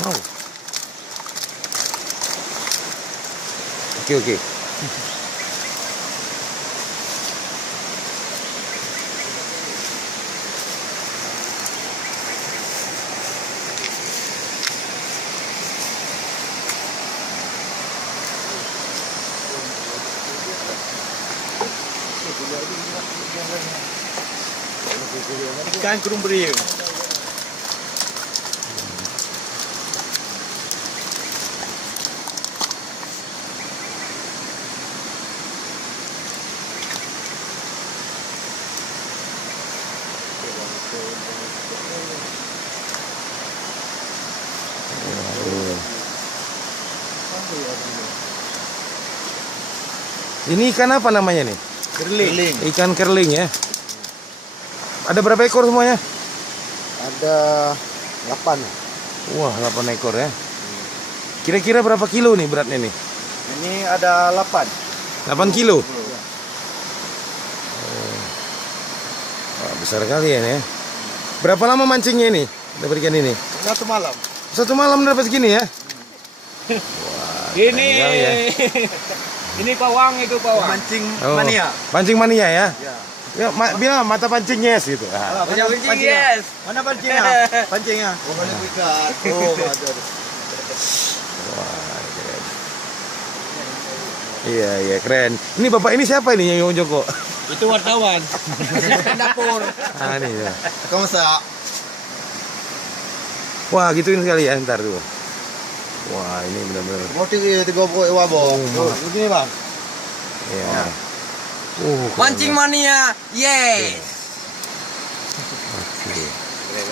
Wow. Oke. Ikan kurung beriu. Ini ikan apa namanya nih? Kerling. Ikan kerling ya. Ada berapa ekor semuanya? Ada 8. Wah, 8 ekor ya. Kira-kira berapa kilo nih beratnya nih? Ini ada 8. 8 kilo? Wah, besar kali ya nih ya. Berapa lama mancingnya ini? Dapat ikan ini? 1 malam. 1 malam dapat segini ya? Ini kali ya. ini pawang itu pawang. Mancing Oh, mania. pancing mania ya? Ya. Ya, bilang mata pancing yes gitu. Punya pancing, yes. Mana pancingnya? Pancingnya. Oh, boleh ikat. Oh, ada. Wah, keren. Iya, keren. Ini bapak ini siapa ini yang Joko? Itu wartawan. Dapur. Ah, ini ya. Kamu sa. Wah, gituin sekali ya, ntar tuh. Wah, ini benar-benar. Mau 30 wabo. Begini, Bang. Iya. Mancing mania, yes.